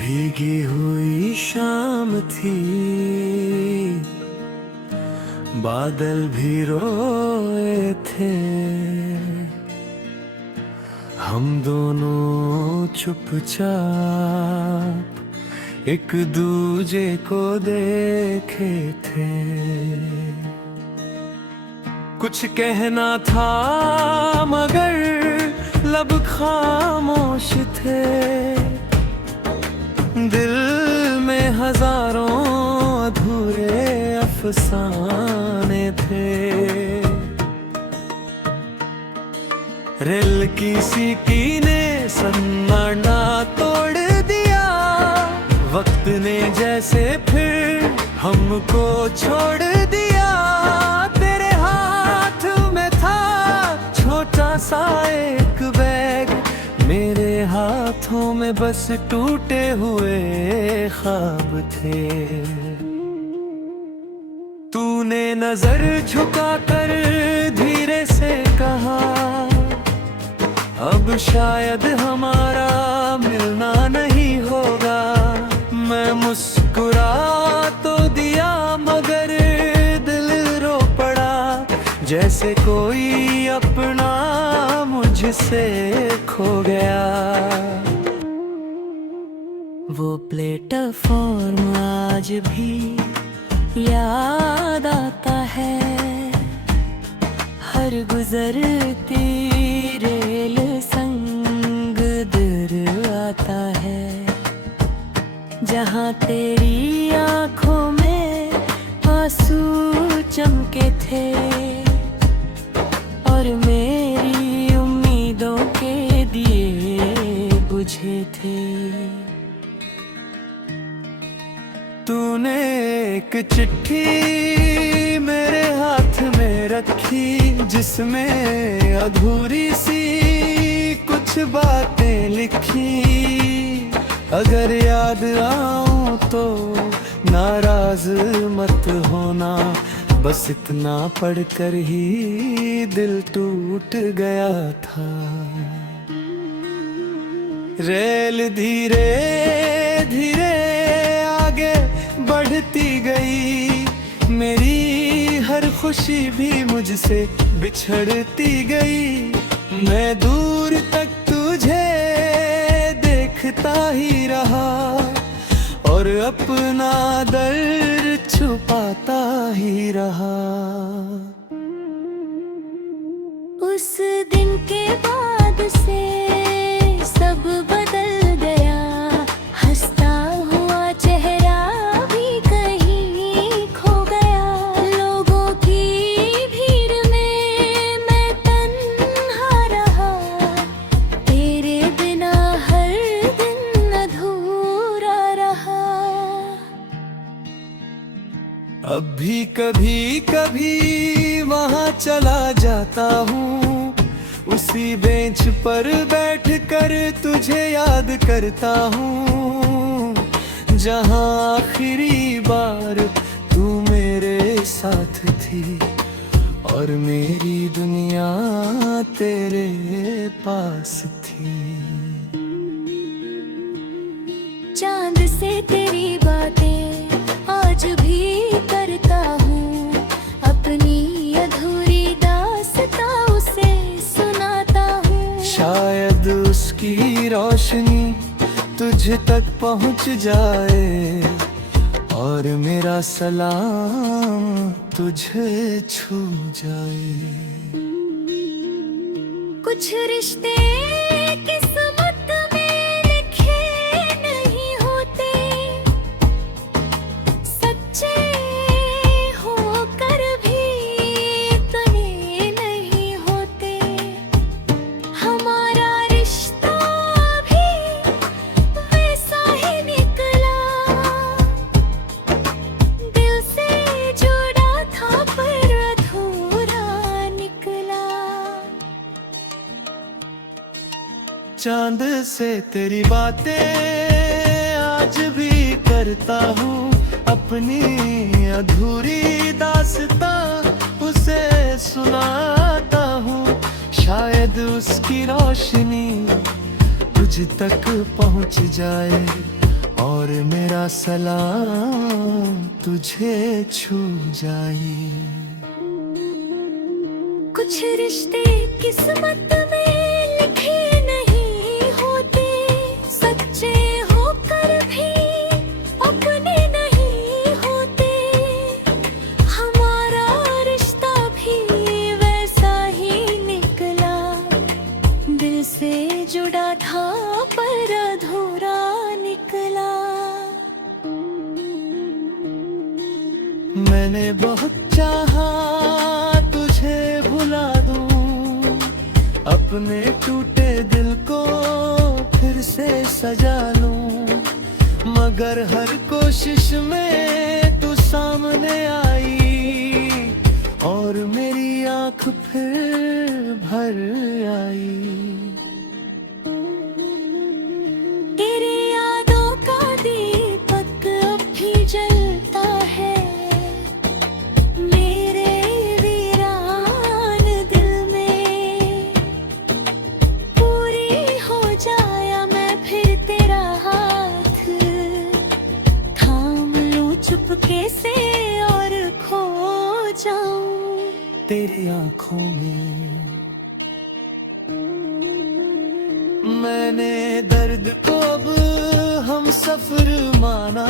भीगी हुई शाम थी, बादल भी रोए थे, हम दोनों चुपचाप एक दूजे को देखे थे। कुछ कहना था मगर लब खामोश थे, दिल में हजारों अधूरे अफसाने थे। रेल की सीटी ने सन्नाटा तोड़ दिया, वक्त ने जैसे फिर हमको छोड़ दिया। तेरे हाथ में था छोटा सा एक बैग, मेरे हाथों में बस टूटे हुए ख्वाब थे। तूने नजर झुकाकर धीरे से कहा, अब शायद हमारा मिलना नहीं होगा। मैं मुस्कुरा तो दिया मगर दिल रो पड़ा, जैसे कोई अपना मुझसे खो गया। वो प्लेटफॉर्म आज भी याद आता है, हर गुजरती रेल संग दिल आता है। जहाँ तेरी आँखों में आंसू चमके थे और मेरी उम्मीदों के दिए बुझे थे। तूने एक चिट्ठी मेरे हाथ में रखी, जिसमें अधूरी सी कुछ बातें लिखी। अगर याद आऊं तो नाराज मत होना, बस इतना पढ़कर ही दिल टूट गया था। रेल धीरे धीरे आगे बढ़ती गई, मेरी हर खुशी भी मुझसे बिछड़ती गई। मैं दूर तक तुझे देखता ही रहा और अपना दर्द छुपाता ही रहा। उस दिन के बाद से सब बदल गया, हंसता हुआ चेहरा भी कहीं खो गया। लोगों की भीड़ में मैं तन्हा रहा, तेरे बिना हर दिन अधूरा रहा। अब भी कभी कभी वहाँ चला जाता हूँ, उसी बेंच पर बैठकर तुझे याद करता हूँ। जहाँ आखिरी बार तू मेरे साथ थी और मेरी दुनिया तेरे पास थी। चांद से तेरी बातें आज भी करता हूँ, अपनी अधूरी दास्तां उसे सुनाता हूँ। शायद उसकी रोशनी तुझ तक पहुँच जाए और मेरा सलाम तुझे छू जाए। कुछ रिश्ते किस्मत में लिखे नहीं होते, सच्चे होकर भी इतने नहीं होते। हमारा रिश्ता भी वैसा ही निकला, दिल से जुड़ा था पर अधूरा निकला। चांद से तेरी बातें आज भी करता हूँ अपनी अधूरी दास्तां उसे सुनाता हूँ। शायद उसकी रोशनी तुझ तक पहुँच जाए और मेरा सलाम तुझे छू जाए। कुछ रिश्ते किस्मत में लिखे नहीं होते, सच्चे होकर भी अपने नहीं होते। हमारा रिश्ता भी वैसा ही निकला, दिल से जुड़ा था पर अधूरा निकला। मैंने बहुत चाहा तुझे भुला दूं, अपने टूटे दिल को फिर से सजा लूं, मगर हर कोशिश में तू सामने आई और मेरी आँख फिर भर आई। तेरे यादों का दीपक अब भी जलता है मेरे वीरान दिल में। पूरी हो जाया मैं फिर तेरा हाथ थाम लूं चुपके से और खो जाऊं तेरी आँखों में। मैंने दर्द को अब हम सफर माना,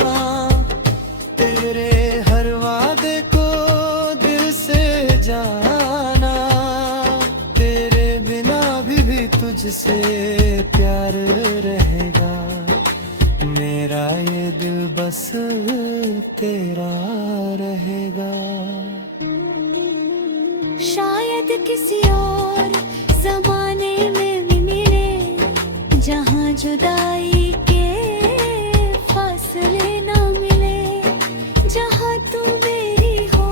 तेरे हर वादे को दिल से जाना। तेरे बिना भी तुझसे प्यार रहेगा, मेरा ये दिल बस तेरा रहेगा। शायद किसी और जमाने में भी मिले, जहाँ जुदाई के फासले ना मिले, जहाँ तू मेरी हो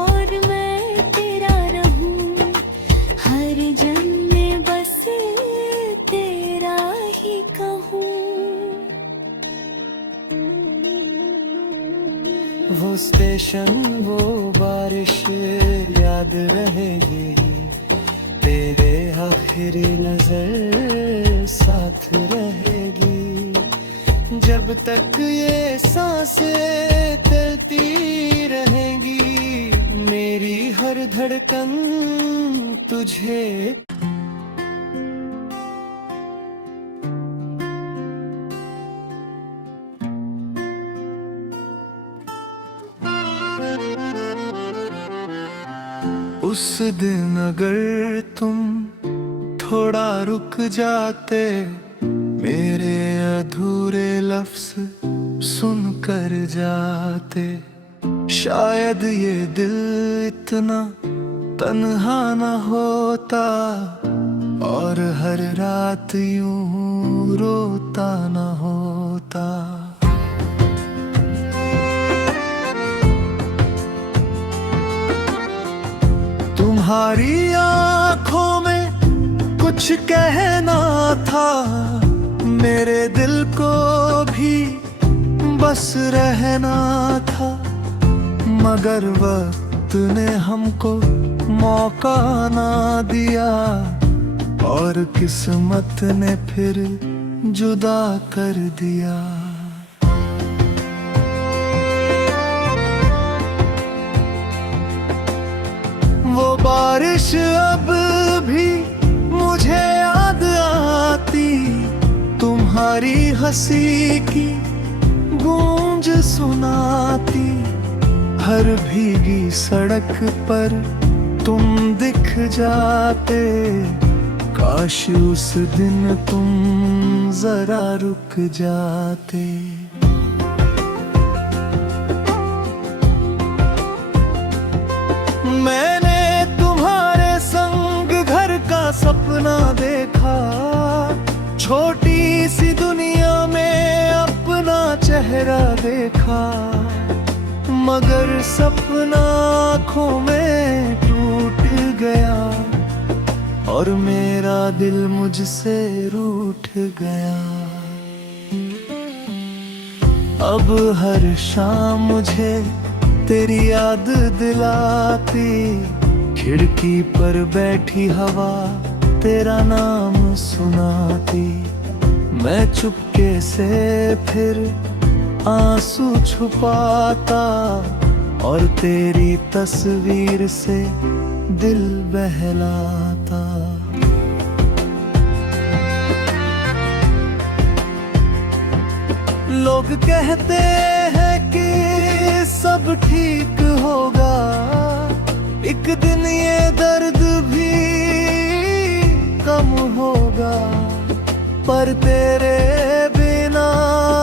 और मैं तेरा रहूं, हर जन्म में बस तेरा ही कहूँ। वो स्टेशन वो बारिश याद रहेगी, तेरे आखिरी नजर साथ रहेगी। जब तक ये सांसें चलती रहेंगी, मेरी हर धड़कन तुझे। उस दिन अगर तुम थोड़ा रुक जाते, मेरे अधूरे लफ्ज सुन कर जाते, शायद ये दिल इतना तन्हा न होता और हर रात यूं रोता न होता। तुम्हारी आँखों में कुछ कहना था, मेरे दिल को भी बस रहना था, मगर वक्त ने हमको मौका ना दिया और किस्मत ने फिर जुदा कर दिया। वो बारिश अब भी मुझे याद आती, तुम्हारी हंसी की गूंज सुनाती, हर भीगी सड़क पर तुम दिख जाते, काश उस दिन तुम जरा रुक जाते। मैंने तुम्हारे संग घर का सपना देखा, छोटी सी दुनिया में अपना चेहरा देखा, मगर सपना आँखों में टूट गया और मेरा दिल मुझसे रूठ गया। अब हर शाम मुझे तेरी याद दिलाती, खिड़की पर बैठी हवा तेरा नाम सुनाती। मैं चुपके से फिर आंसू छुपाता और तेरी तस्वीर से दिल बहलाता। लोग कहते हैं कि सब ठीक होगा, एक दिन ये दर्द भी कम होगा, पर तेरे बिना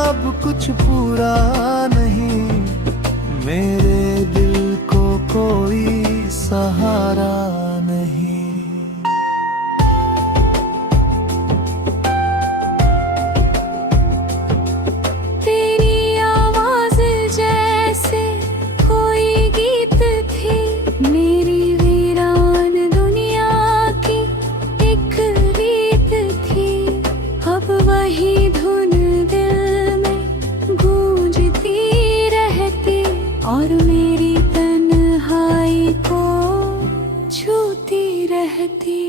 अब कुछ पूरा नहीं, मेरे दिल को कोई सहारा नहीं। तेरी आवाज जैसे कोई गीत थी, मेरी वीरान दुनिया की एक रीत थी। अब वही धुन दिल में गूंजती रहती और मेरी तन्हाई को छूती रहती।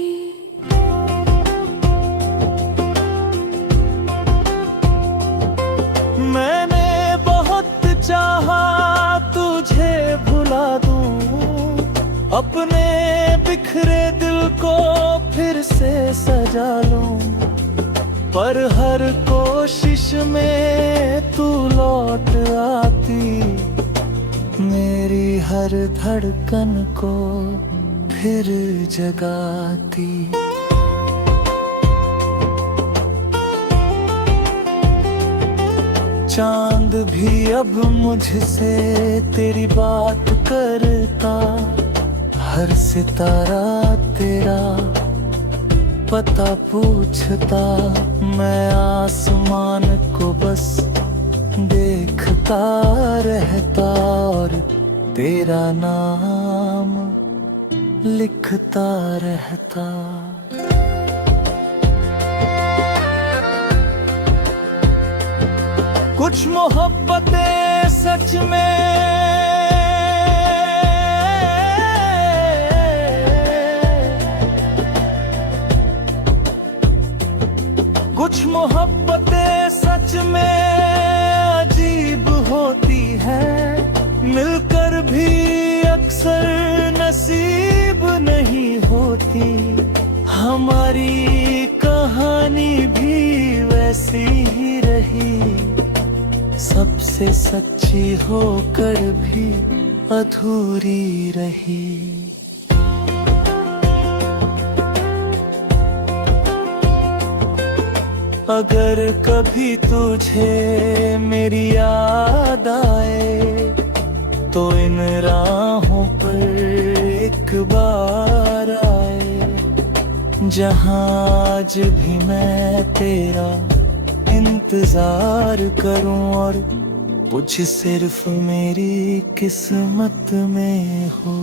मैंने बहुत चाहा तुझे भुला दूं, अपने बिखरे दिल को फिर से सजा लूं, पर हर कोशिश में तू लौट आती, मेरी हर धड़कन को फिर जगाती। चांद भी अब मुझसे तेरी बात करता, हर सितारा तेरा पता पूछता। मैं आसमान को बस देखता रहता और तेरा नाम लिखता रहता। कुछ मोहब्बतें सच में कुछ मोहब्बतें सच में अजीब होती है, मिलकर भी अक्सर नसीब नहीं होती। हमारी कहानी भी वैसी ही रही, सबसे सच्ची होकर भी अधूरी रही। अगर कभी तुझे मेरी याद आए तो इन राहों पर एक बार आए, जहां आज भी मैं तेरा इंतजार करूं और पूछ सिर्फ मेरी किस्मत में हो।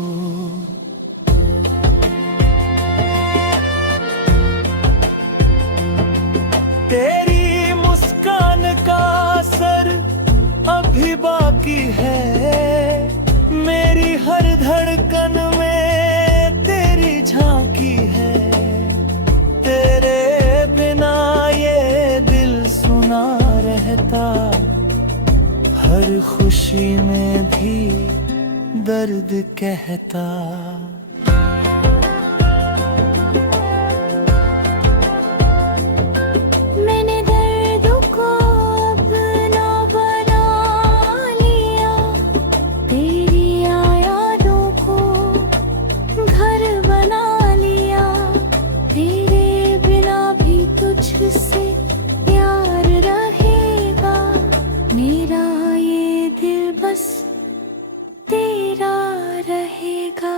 तेरी मुस्कान का असर अभी बाकी है, मेरी हर धड़कन में तेरी झांकी है। तेरे बिना ये दिल सुना रहता, हर खुशी में भी दर्द कहता। मैंने दर्द को अपना बना लिया, तेरी यादों को घर बना लिया। तेरे बिना भी तुझसे प्यार रहेगा, मेरा ये दिल बस तेरा रहेगा।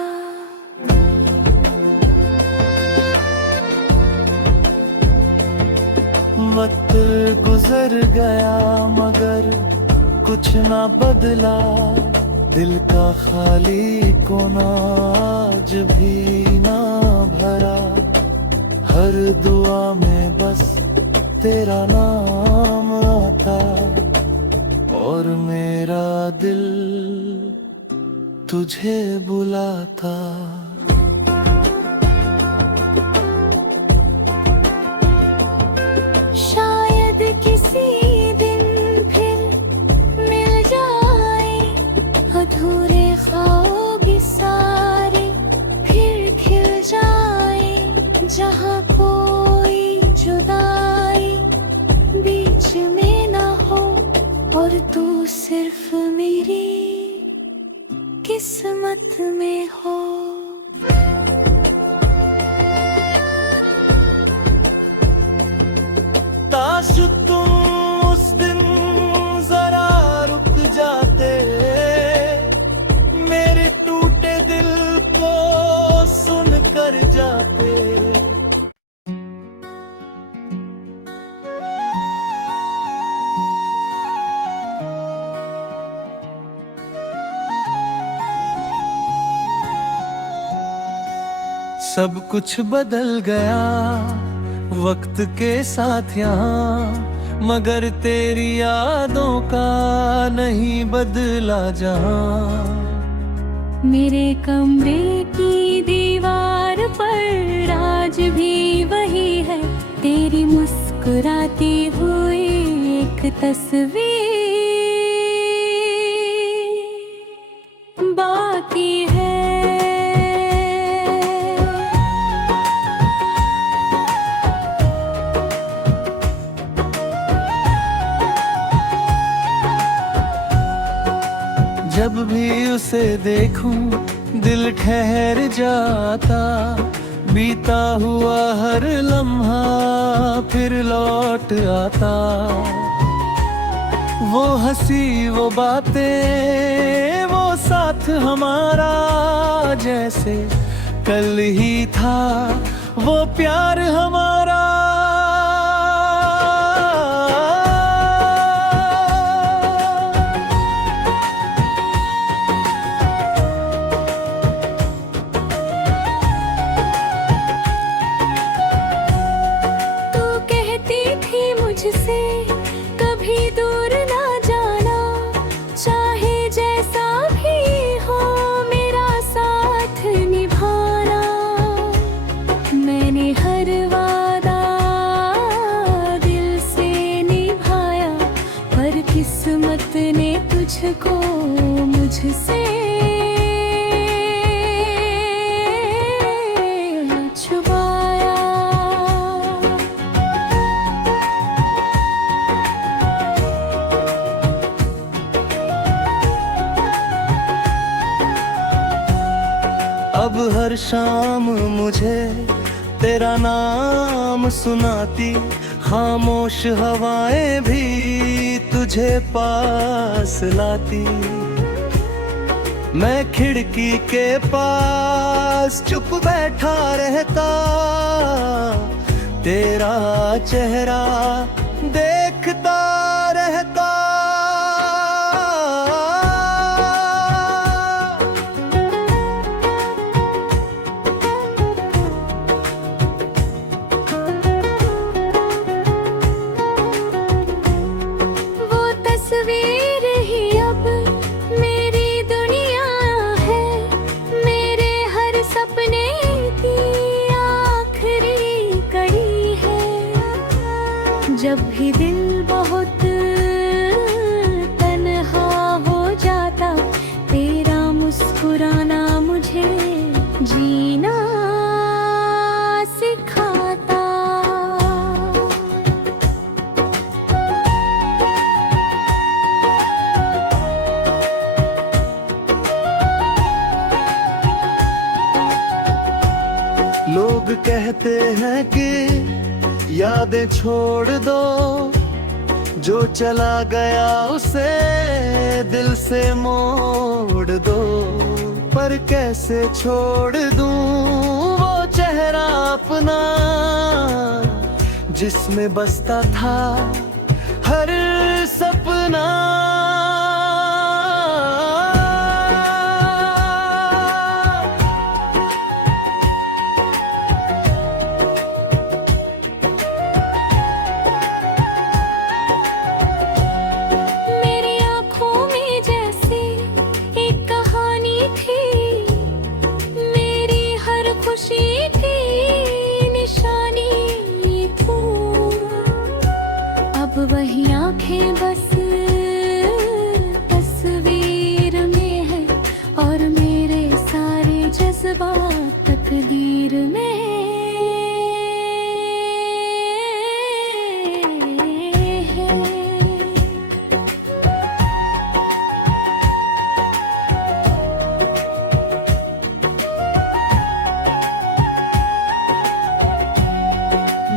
वक्त गुजर गया मगर कुछ ना बदला, दिल का खाली कोना आज भी ना भरा। हर दुआ में बस तेरा नाम आता और मेरा दिल तुझे बुलाता। शायद किसी दिन फिर मिल जाए, अधूरे ख्वाब सारे फिर खिल जाए। जहाँ कोई जुदाई बीच में ना हो, और तू सिर्फ मेरी किस्मत में हो। काश तुम उस दिन जरा रुक जाते, मेरे टूटे दिल को सुन कर जाते। सब कुछ बदल गया वक्त के साथ यहाँ, मगर तेरी यादों का नहीं बदला जहाँ। मेरे कमरे की दीवार पर आज भी वही है, तेरी मुस्कुराती हुई एक तस्वीर बाकी है। जब भी उसे देखूं दिल ठहर जाता, बीता हुआ हर लम्हा फिर लौट आता। वो हंसी वो बातें वो साथ हमारा, जैसे कल ही था वो प्यार हमारा। मुझसे कभी दूर ना जाना, चाहे जैसा भी हो मेरा साथ निभाना। मैंने हर वादा दिल से निभाया, पर किस्मत ने तुझको मुझसे अब हर शाम मुझे तेरा नाम सुनाती, खामोश हवाएं भी तुझे पास लाती। मैं खिड़की के पास चुप बैठा रहता, तेरा चेहरा देखता रहता। जब भी दिल बहुत तन्हा हो जाता, तेरा मुस्कुराना मुझे जीना सिखाता। लोग कहते हैं कि यादें छोड़ दो, जो चला गया उसे दिल से मोड़ दो। पर कैसे छोड़ दूं वो चेहरा अपना, जिसमें बसता था हर सपना। वही आंखें बस तस्वीर में है और मेरे सारे जज्बात तकदीर में है।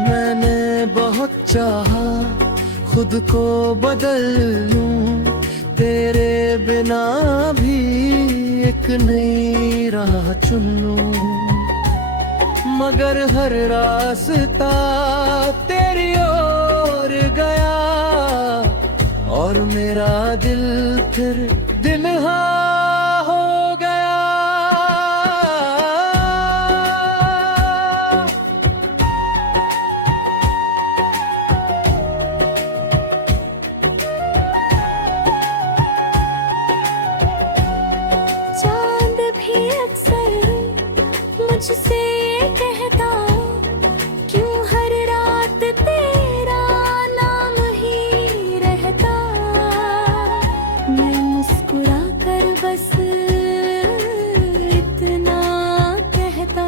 मैंने बहुत चाहा खुद को बदल लूं, तेरे बिना भी एक नई राह चुन लूं, मगर हर रास्ता तेरी ओर गया और मेरा दिल फिर दिनहा हो गया। चांद भी अक्सर मुझसे कहता, क्यों हर रात तेरा नाम ही रहता। मैं मुस्कुरा कर बस इतना कहता,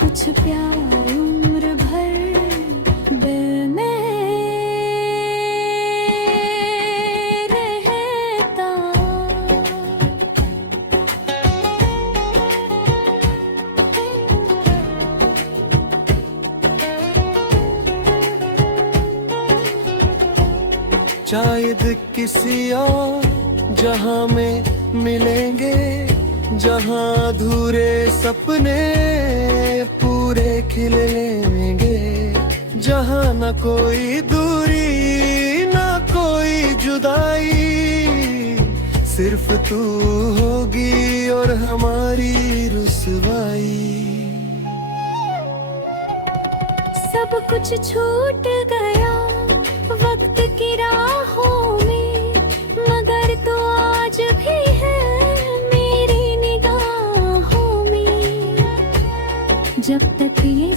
कुछ प्यार उम्र भर दिल में रहता। शायद किसी और जहां में मिलेंगे, जहां अधूरे सपने पूरे खिलेंगे, जहां न कोई दूरी न कोई जुदाई, सिर्फ तू होगी और हमारी रुसवाई। सब कुछ छूट गया वक्त की राहों में, मगर तो आज भी है मेरी निगाहों में। जब तक ये